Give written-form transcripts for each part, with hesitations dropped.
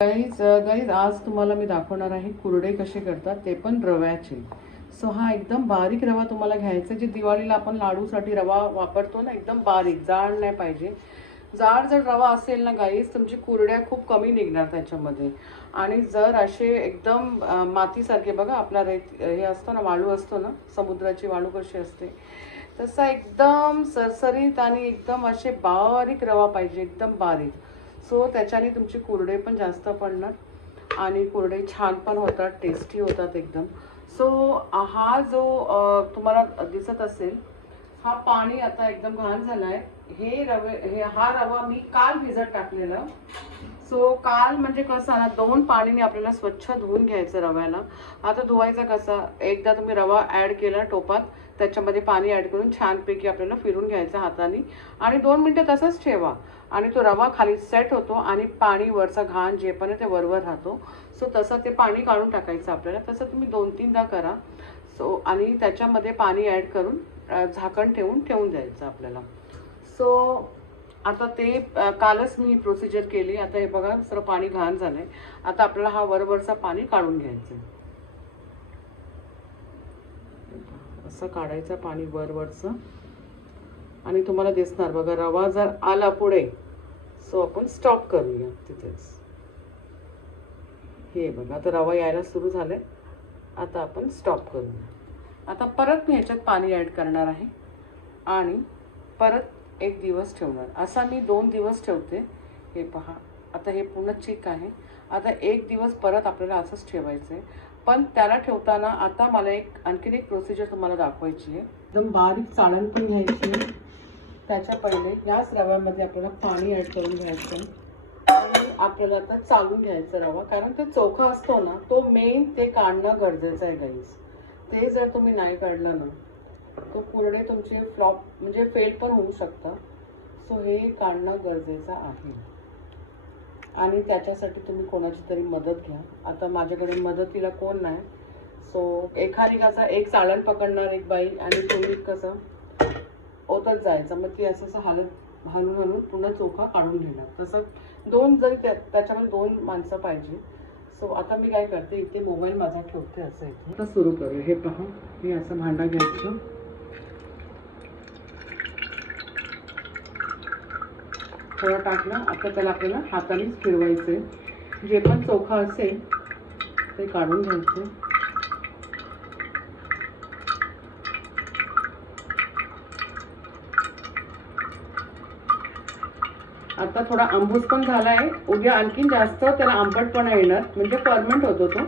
Guys आज तुम्हाला मी दाखवणार आहे कुरडे कसे करतात, ते पण रव्याचे. सो हा एकदम बारीक रवा तुम्हाला घ्यायचा, जे दिवाळीला आपण लाडूसाठी रवा वापरतो ना, एकदम बारीक, जाड नाही पाहिजे. जाड जर रवा असेल ना गाईज, तुमची कुरड्या खूप कमी निघणार त्याच्यामध्ये. आणि जर असे एकदम मातीसारखे, बघा आपला हे असतो ना, वाळू असतो ना, समुद्राची वाळू कशी असते, तसा एकदम सरसरीत आणि एकदम असे बारीक रवा पाहिजे, एकदम बारीक. सो त्याच्याने तुमचे कुरडे पण जास्त पडणार आणि कुरडे छान पण होतात, टेस्टी होतात एकदम. सो हा जो तुम्हाला दिसत असेल, हा पाणी आता एकदम घाण झालाय. हा रवा मी काल भिजत टाकलेला. सो काल म्हणजे कसं ना, 2 पाणीने आपल्याला स्वच्छ धुवून घ्यायचं रव्याला. आता धुवायचा कसा, एकदा तुम्ही रवा ॲड केला टोपात, त्याच्यामध्ये पाणी ॲड करून छानपैकी आपल्याला फिरून घ्यायचं हाताने आणि 2 मिनटं तसंच ठेवा. आणि तो रवा खाली सेट होतो आणि पाणी वरचा घाण जे पण आहे ते वरवर राहतो. सो तसं ते पाणी काढून टाकायचं आपल्याला. तसं तुम्ही 2-3दा करा. सो आणि त्याच्यामध्ये पाणी ॲड करून झाकण ठेवून द्यायचं आपल्याला. सो आता ते कालच मी प्रोसिजर केली. आता हे बघा, सर्व पाणी घाण झालंय. आता आपल्याला हा वरवरचा पाणी काढून घ्यायचं. असं काढायचं पाणी वरवरचं. आणि तुम्हाला दिसणार बघा, रवा जर आला पुढे, सो आपण स्टॉप करूया तिथेच. हे बघा, आता रवा यायला सुरू झालंय. आता आपण स्टॉप करूया. आता परत मी ह्याच्यात पाणी ॲड करणार आहे आणि परत 1 दिवस ठेवणार. असा मी 2 दिवस ठेवते. हे पहा, आता हे पूर्ण चिक आहे. आता 1 दिवस परत आपल्याला असंच ठेवायचं आहे. पण त्याला ठेवताना आता मला आणखीन एक प्रोसिजर तुम्हाला दाखवायची आहे. एकदम बारीक चाळण पण घ्यायची आहे. त्याच्या पहिले याच रव्यामध्ये आपल्याला पाणी ॲड करून घ्यायचं आणि आपल्याला आता चालून घ्यायचं रवा. कारण ते चोखा असतो ना, तो मेन ते काढणं गरजेचं आहे गाईस. ते जर तुम्ही नाही काढलं ना, तो कुरडे तुमचे फ्लॉप म्हणजे फेल पण होऊ शकतात. सो हे काढणं गरजेचं आहे आणि त्याच्यासाठी तुम्ही कोणाची तरी मदत घ्या. आता माझ्याकडे मदतीला कोण नाही. सो एखादी कसा एक चाळण पकडणार एक बाई आणि तुम्ही कसं ओतच जायचं. मग ती असं हलून पुन्हा चोखा काढून घेणार. तसं 2 जरी त्याच्यामध्ये 2 माणसं पाहिजे. सो आता मी काय करते, इथे मोबाईल माझा ठेवते असं इथे. आता सुरू करू. हे पहा, मी असं भांडा घ्यायचं. थोडं टाकलं. आता त्याला आपल्याला हातानेच फिरवायचे. जे पण चोखा असेल ते काढून घ्यायचं. आता थोडा आंबूस पण झाला आहे. उद्या आणखीन जास्त त्याला आंबटपणा येणार, म्हणजे फर्मेंट होतो तो.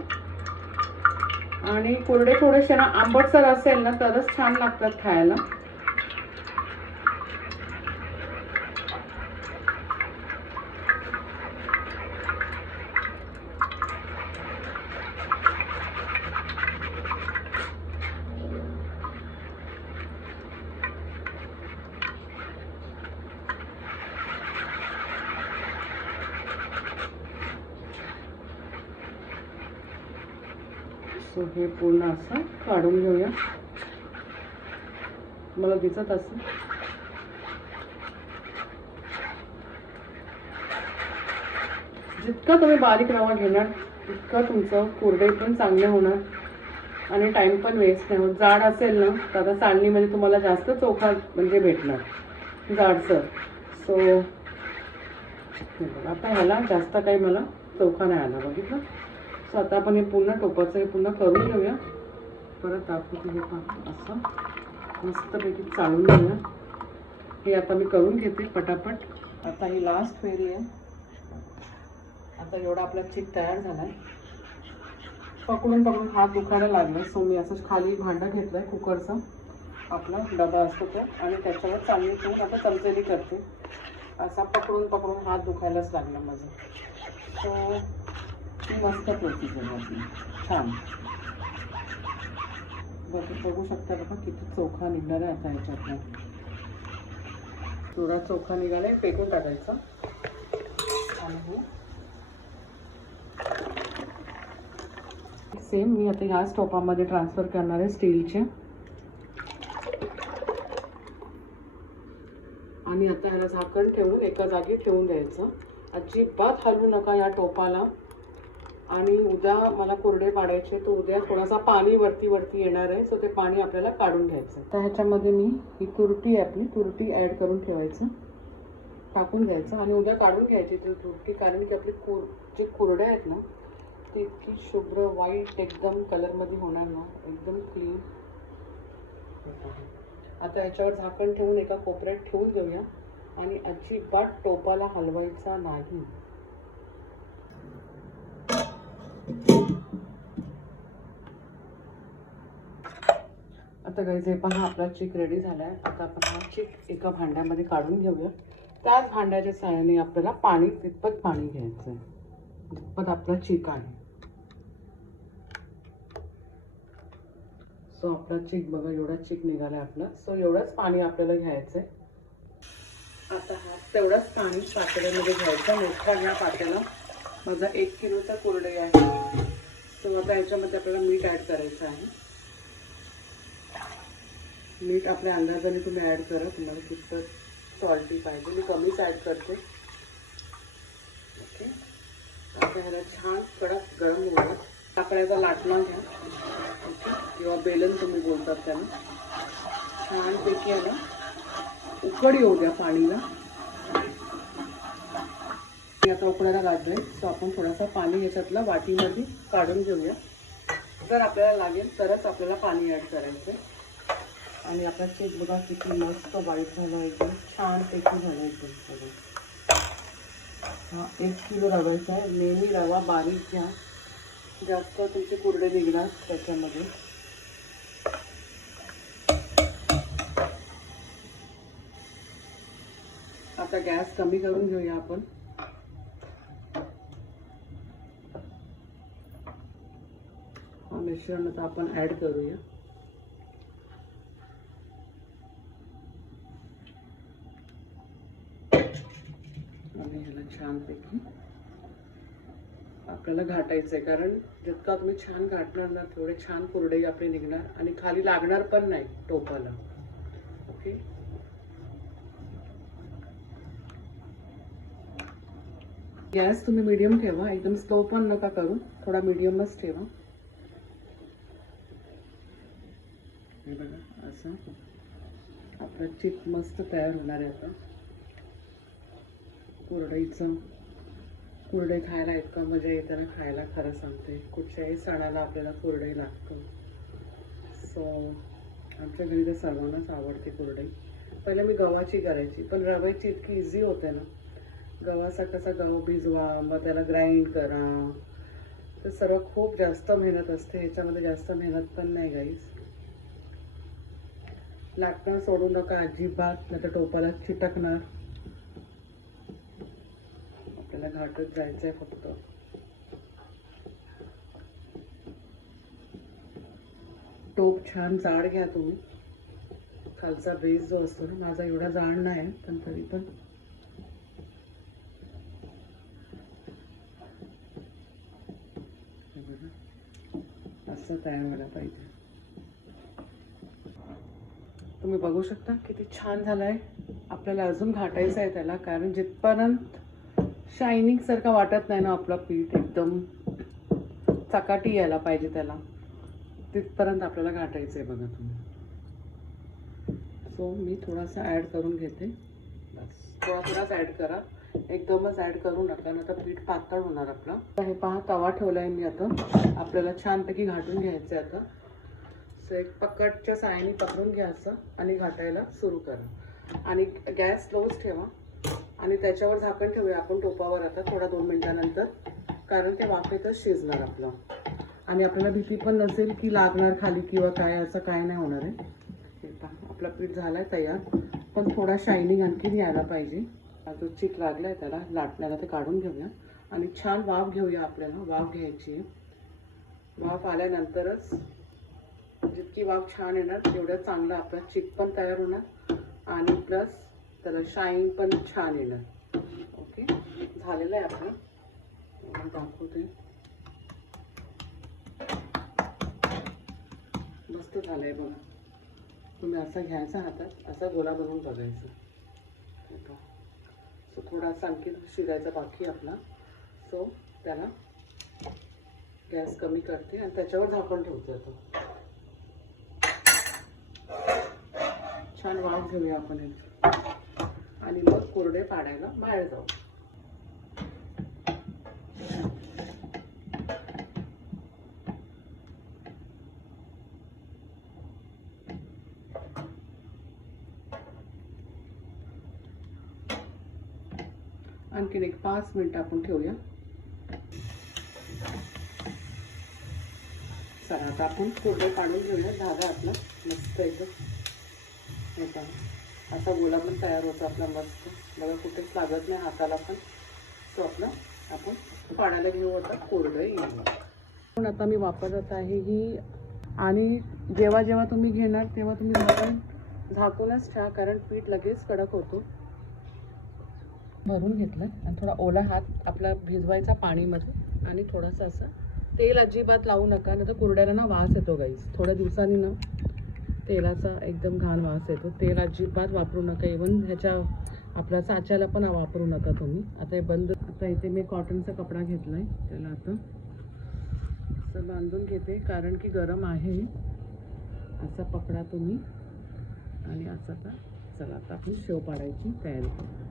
आणि कुरडे थोडेसे ना आंबटसर असेल ना तरच छान लागतात खायला. सो हे पूर्ण असं काढून घेऊया. मला दिसत असं जितका तुम्ही बारीक रवा घेणार तितकं तुमचं कुरडे पण चांगले होणार आणि टाइम पण वेस्ट नाही होत. जाड असेल ना तर आता चाळणीमध्ये तुम्हाला जास्त चोखा म्हणजे भेटणार जाडसर. सो आता ह्याला जास्त काही मला चोखा नाही आला, बघितलं. सो आता आपण हे पूर्ण टोपाचं हे पूर्ण करून घेऊया. परत दाखवते. हे पहा, असं मस्तपैकी चाळून घेऊया. हे आता मी करून घेते पटापट. आता ही लास्ट फेरी आहे. आता एवढा आपला चिक तयार झाला आहे. पकडून हात दुखायला लागला. सो मी असं खाली भांडं घेतलं आहे कुकरचं, आपला डबा असतो तो, आणि त्याच्यावर चाळणी ठेवून आता चमचेली करते. असा पकडून हात दुखायलाच लागला माझा. सो ती मस्त प्रोसिजर आपली, छान. बघू शकता बघा किती चोखा निघणार आहे. आता ह्याच्यातनं थोडा चोखा निघालाय, फेकून टाकायचा. आणि सेम मी आता ह्याच टोपामध्ये ट्रान्सफर करणार आहे स्टीलचे. आणि आता ह्याला झाकण ठेवून एका जागी ठेवून द्यायचं अजिबात हलवू नका या टोपाला. आणि उद्या मला कुरडे पाडायचे, तर उद्या थोडासा पाणी वरती वरती येणार आहे, सो ते पाणी आपल्याला काढून घ्यायचं. तर ह्याच्यामध्ये मी ही तुरटी आहे आपली, तुरटी ॲड करून ठेवायचं, टाकून द्यायचं आणि उद्या काढून घ्यायची ती तुरटी. कारण की आपली जी कुरडे आहेत ना ती इतकी शुभ्र व्हाईट एकदम कलरमध्ये होणार ना, एकदम क्लीन. आता याच्यावर झाकण ठेवून एका कोपऱ्यात ठेवून घेऊया आणि अजिबात टोपाला हलवायचा नाही. आता गाईज हे पहा आपला चिक रेडी झाला आहे. आता आपण हा चिक एका भांड्यामध्ये काढून घेऊया. त्याच भांड्याच्या सहाय्याने आपल्याला पाणी तितपत पाणी घ्यायचं आहे जितपत आपला चिक आहे. सो आपला चिक बघा, एवढा चिक निघाला आपला. सो एवढंच पाणी आपल्याला घ्यायचं आहे. आता हा तेवढंच पाणी पातेल्यामध्ये घ्यायचं. मोठा घ्या पातेला. माझा 1 किलोचा कुरडई आहे. सो आता याच्यामध्ये आपल्याला मीठ ॲड करायचं आहे. मीठ आपल्या अंदाजाने तुम्ही ॲड करा, तुम्हाला कितपत सॉल्टी पाहिजे. मी कमीच ॲड करते. ओके. आता ह्याला छान कडक गरम होईल. काकड्याचा लाटणा घ्या, ओके, किंवा बेलन तुम्ही बोलतात त्याला. छानपैकी आहे ना उकड येऊ द्या पाणीला. आता उकडायला लागलंय, सो आपण थोडासा पाणी याच्यातला वाटीमध्ये काढून घेऊया. जर आपल्याला लागेल तरच आपल्याला पाणी ॲड करायचं. आणि आपला चीज बघा किती मस्त व्हाईट झाला, एकदम छानपैकी झालं एकदम सगळं. हा 1 किलो रवायचा आहे. नेहमी रवा बारीक घ्या, जास्त तुमचे कुरडे निघणार त्याच्यामध्ये. आता गॅस कमी करून घेऊया आपण. हा मिश्रण आता आपण ॲड करूया. आणि ह्याला छानपैकी आपल्याला घाटायचं आहे. कारण जितका तुम्ही छान घाटणार ना तेवढे छान कुरडई आपली निघणार आणि खाली लागणार पण नाही टोपाला. ओके. गॅस तुम्ही मीडियम ठेवा, एकदम स्लो पण नका करू, थोडा मीडियमच ठेवा. हे बघा असं आपला चिक मस्त तयार होणार आहे. आता कुरडई खायला इतकं मजा येते ना, खायला खरं सांगते. कुठच्याही सणाला आपल्याला कुरडई लागतं. सो आमच्या घरी तर सर्वांनाच आवडते कुरडई. पहिले मी गव्हाची करायची, पण रव्याची इतकी इझी होते ना. गव्हाचा कसा गहू भिजवा, मग त्याला ग्राइंड करा, तर सर्व खूप जास्त मेहनत असते. ह्याच्यामध्ये जास्त मेहनत पण नाही गाईस. लाटणं सोडू नका अजिबात, नाही तर टोपाला चिटकणार. आपल्याला घाटत जायचं आहे फक्त. टोप छान जाड घ्या तुम्ही. खालचा बेस जो असतो ना, माझा एवढा जाड नाही, पण तरी पण असं तयार व्हायला पाहिजे. तुम्ही बघू शकता किती छान झालं आहे. आपल्याला अजून घाटायचं आहे त्याला, कारण जिथपर्यंत शायनिंग सारखं वाटत नाही ना आपला पीठ, एकदम चकाटी यायला पाहिजे त्याला, तिथपर्यंत आपल्याला घाटायचं आहे बघा तुम्ही. सो मी थोडासा ॲड करून घेते. बस थोडाच ॲड करा, एकदमच ॲड करू नका, ना तर पीठ पातळ होणार आपला. हे पहा तवा ठेवला आहे मी. आता आपल्याला छानपैकी घाटून घ्यायचं आहे. आता सो एक पकडच्या साहाय्याने पकडून घ्यायचं आणि घाटायला सुरू करा. आणि गॅस स्लोच ठेवा आणि त्याच्यावर झाकण ठेवूया आपण टोपावर आता थोडा 2 मिनिटानंतर, कारण ते वाफेतच शिजणार आपलं. आणि आपल्याला भीती पण नसेल की लागणार खाली किंवा काय, असं काय नाही होणार आहे. हे पहा आपला पीठ झालाय तयार, पण थोडा शायनिंग आणखीन यायला पाहिजे. जो चिक लागलाय त्याला लाटण्याला ते काढून घेऊया आणि छान वाफ घेऊया. आपल्याला वाफ घ्यायची आहे. वाफ आल्यानंतरच, जितकी वाफ छान येणार तेवढं चांगलं आपला चिक पण तयार होणार आणि प्लस त्याला शाईन पण छान येणार. ओके, झालेलं आहे आपलं. दाखवते, मस्त झालंय बघा. तुम्ही असं घ्यायचा हातात, असा गोला बनवून बघायचं. सो थोडासा आणखी शिजायचा बाकी आपला. सो त्याला गॅस कमी करते आणि त्याच्यावर झाकण ठेवते. आता छान वाफ घेऊया आपण याची आणि मग कुरडे पाडायला बाहेर जाऊ. आणखीन एक 5 मिनिट आपण ठेवूया. चला आता आपण कुरडे पाडून घेऊया. धागा आपला मस्त एकदम असा गोळा पण तयार होतो आपला मस्त. बघा कुठेच लागत नाही हाताला पण. तो आपला आपण पाडायला घेऊ. आता कुरडे येईल. पण आता मी वापरत आहे ही. आणि जेव्हा जेव्हा तुम्ही घेणार तेव्हा तुम्ही झाकूनच ठेवा, कारण पीठ लगेच कडक होतो. भरून घेतलं आणि थोडा ओला हात आपला भिजवायचा पाणीमध्ये आणि थोडंसं असं तेल अजिबात लावू नका, नाही तर कुरड्याला ना वास येतो गाईस. थोड्या दिवसांनी ना तेलाचा एकदम घाण वास येतो. तेल अजिबात वापरू नका. इवन ह्याच्या आपल्या साच्याला पण वापरू नका तुम्ही. आता हे बंद. आता इथे मी कॉटनचा कपडा घेतला आहे, त्याला आता असं बांधून घेते, कारण की गरम आहे. असा पकडा तुम्ही आणि असा का. चला आता आपण शेव पाडायची तयारी करू.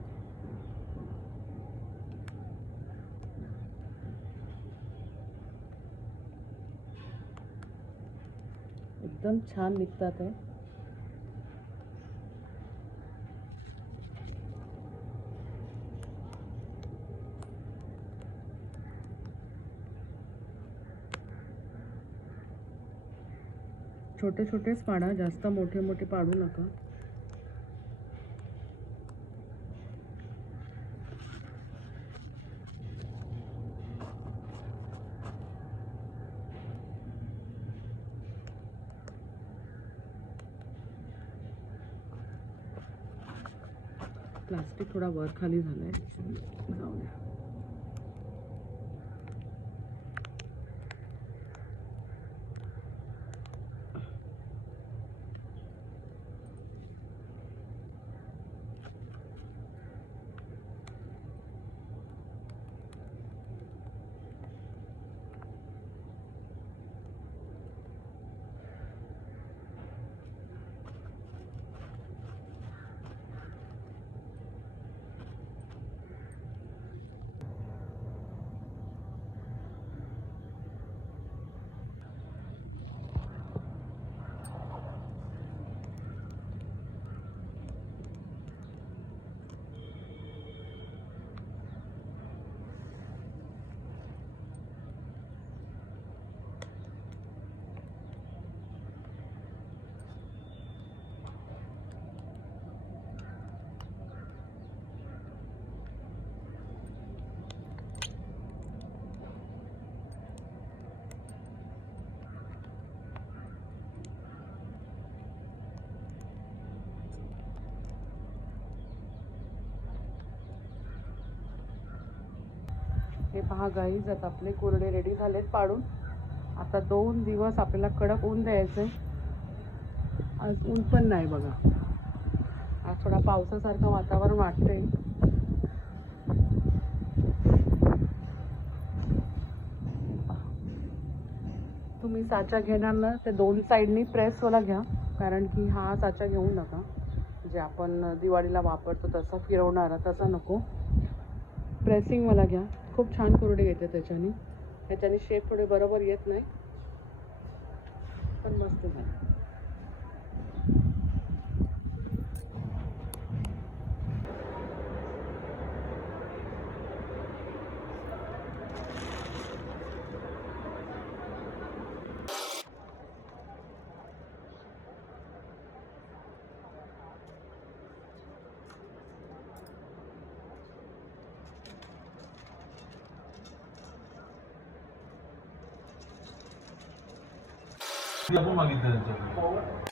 एकदम छान निघतात आहे. छोटे छोटेच पाडा, जास्त मोठे मोठे पाडू नका. प्लास्टिक थोडा वर खाली झालाय, जाऊ द्या. हे पहा गाईज, आता आपले कुरडे रेडी झालेत पाडून. आता 2 दिवस आपल्याला कडक ऊन द्यायचं आहे. आज ऊन पण नाही बघा. आज थोडा पावसासारखं वातावरण वाटतंय. तुम्ही साचा घेणार ना ते 2 साईडनी प्रेसवाला घ्या, कारण की हा साचा घेऊ नका जे आपण दिवाळीला वापरतो तसा फिरवणारा, तसा नको. प्रेसिंगवाला घ्या. खूप छान कुरडे येते त्याच्याने शेप थोडे बरोबर येत नाही, पण मस्त झाले. आपण मागितलं त्यांच्याकडे.